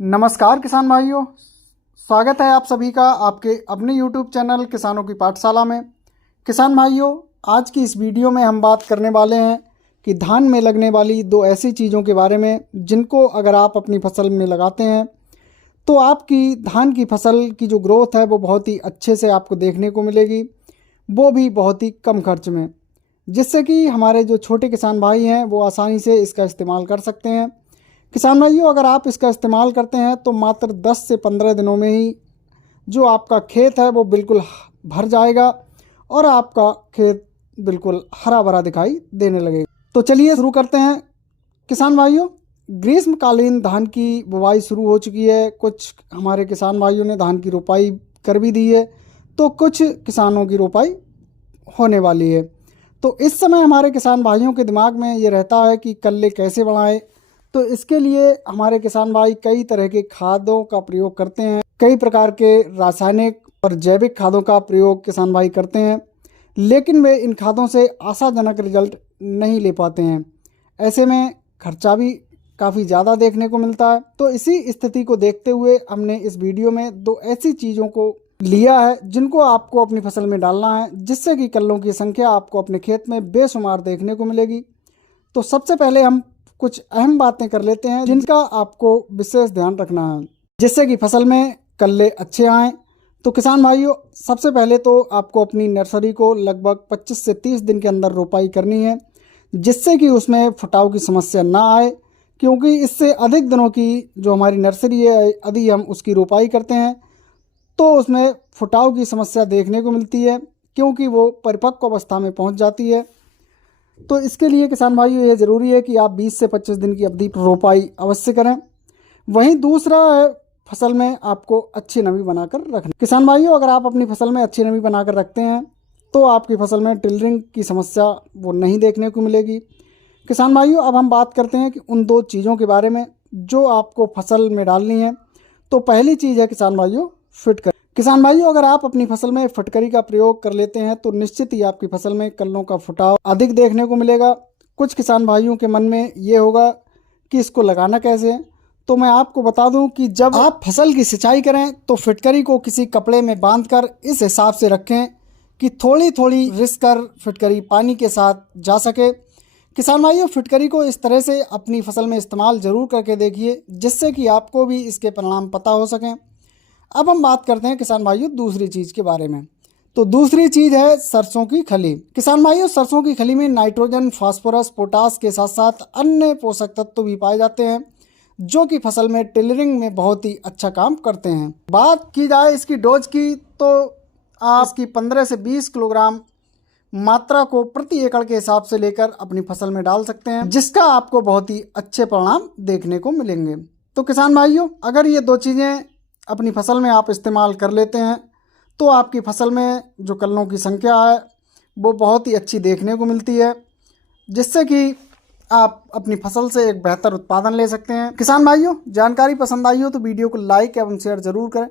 नमस्कार किसान भाइयों, स्वागत है आप सभी का आपके अपने YouTube चैनल किसानों की पाठशाला में। किसान भाइयों, आज की इस वीडियो में हम बात करने वाले हैं कि धान में लगने वाली दो ऐसी चीज़ों के बारे में जिनको अगर आप अपनी फसल में लगाते हैं तो आपकी धान की फसल की जो ग्रोथ है वो बहुत ही अच्छे से आपको देखने को मिलेगी, वो भी बहुत ही कम खर्च में, जिससे कि हमारे जो छोटे किसान भाई हैं वो आसानी से इसका इस्तेमाल कर सकते हैं। किसान भाइयों, अगर आप इसका इस्तेमाल करते हैं तो मात्र 10 से 15 दिनों में ही जो आपका खेत है वो बिल्कुल भर जाएगा और आपका खेत बिल्कुल हरा भरा दिखाई देने लगेगा। तो चलिए शुरू करते हैं। किसान भाइयों, ग्रीष्मकालीन धान की बुवाई शुरू हो चुकी है। कुछ हमारे किसान भाइयों ने धान की रोपाई कर भी दी है, तो कुछ किसानों की रोपाई होने वाली है। तो इस समय हमारे किसान भाइयों के दिमाग में ये रहता है कि कल्ले कैसे बढ़ाएं। तो इसके लिए हमारे किसान भाई कई तरह के खादों का प्रयोग करते हैं, कई प्रकार के रासायनिक और जैविक खादों का प्रयोग किसान भाई करते हैं, लेकिन वे इन खादों से आशाजनक रिजल्ट नहीं ले पाते हैं। ऐसे में खर्चा भी काफ़ी ज़्यादा देखने को मिलता है। तो इसी स्थिति को देखते हुए हमने इस वीडियो में दो ऐसी चीज़ों को लिया है जिनको आपको अपनी फसल में डालना है, जिससे कि कल्लों की संख्या आपको अपने खेत में बेशुमार देखने को मिलेगी। तो सबसे पहले हम कुछ अहम बातें कर लेते हैं जिनका आपको विशेष ध्यान रखना है, जिससे कि फसल में कल्ले अच्छे आएँ। तो किसान भाइयों, सबसे पहले तो आपको अपनी नर्सरी को लगभग 25 से 30 दिन के अंदर रोपाई करनी है, जिससे कि उसमें फुटाव की समस्या ना आए, क्योंकि इससे अधिक दिनों की जो हमारी नर्सरी है यदि हम उसकी रोपाई करते हैं तो उसमें फुटाव की समस्या देखने को मिलती है, क्योंकि वो परिपक्व अवस्था में पहुंच जाती है। तो इसके लिए किसान भाइयों ये ज़रूरी है कि आप 20 से 25 दिन की अवधि रोपाई अवश्य करें। वहीं दूसरा है, फसल में आपको अच्छी नमी बनाकर रखना। किसान भाइयों, अगर आप अपनी फसल में अच्छी नमी बनाकर रखते हैं तो आपकी फसल में टिलरिंग की समस्या वो नहीं देखने को मिलेगी। किसान भाइयों, अब हम बात करते हैं कि उन दो चीज़ों के बारे में जो आपको फसल में डालनी है। तो पहली चीज़ है किसान भाइयों, फिटकरी। किसान भाइयों, अगर आप अपनी फसल में फटकरी का प्रयोग कर लेते हैं तो निश्चित ही आपकी फसल में कल्लों का फुटाव अधिक देखने को मिलेगा। कुछ किसान भाइयों के मन में ये होगा कि इसको लगाना कैसे है। तो मैं आपको बता दूं कि जब आप फसल की सिंचाई करें तो फिटकरी को किसी कपड़े में बांधकर इस हिसाब से रखें कि थोड़ी थोड़ी रिस कर फिटकरी पानी के साथ जा सके। किसान भाइयों, फिटकरी को इस तरह से अपनी फसल में इस्तेमाल ज़रूर करके देखिए, जिससे कि आपको भी इसके परिणाम पता हो सकें। अब हम बात करते हैं किसान भाइयों दूसरी चीज़ के बारे में। तो दूसरी चीज़ है सरसों की खली। किसान भाइयों, सरसों की खली में नाइट्रोजन, फास्फोरस, पोटास के साथ साथ अन्य पोषक तत्व भी पाए जाते हैं, जो कि फसल में टिलरिंग में बहुत ही अच्छा काम करते हैं। बात की जाए इसकी डोज की, तो आप इसकी 15 से 20 किलोग्राम मात्रा को प्रति एकड़ के हिसाब से लेकर अपनी फसल में डाल सकते हैं, जिसका आपको बहुत ही अच्छे परिणाम देखने को मिलेंगे। तो किसान भाइयों, अगर ये दो चीज़ें अपनी फसल में आप इस्तेमाल कर लेते हैं तो आपकी फसल में जो कल्लों की संख्या है वो बहुत ही अच्छी देखने को मिलती है, जिससे कि आप अपनी फसल से एक बेहतर उत्पादन ले सकते हैं। किसान भाइयों, जानकारी पसंद आई हो तो वीडियो को लाइक एवं शेयर जरूर करें।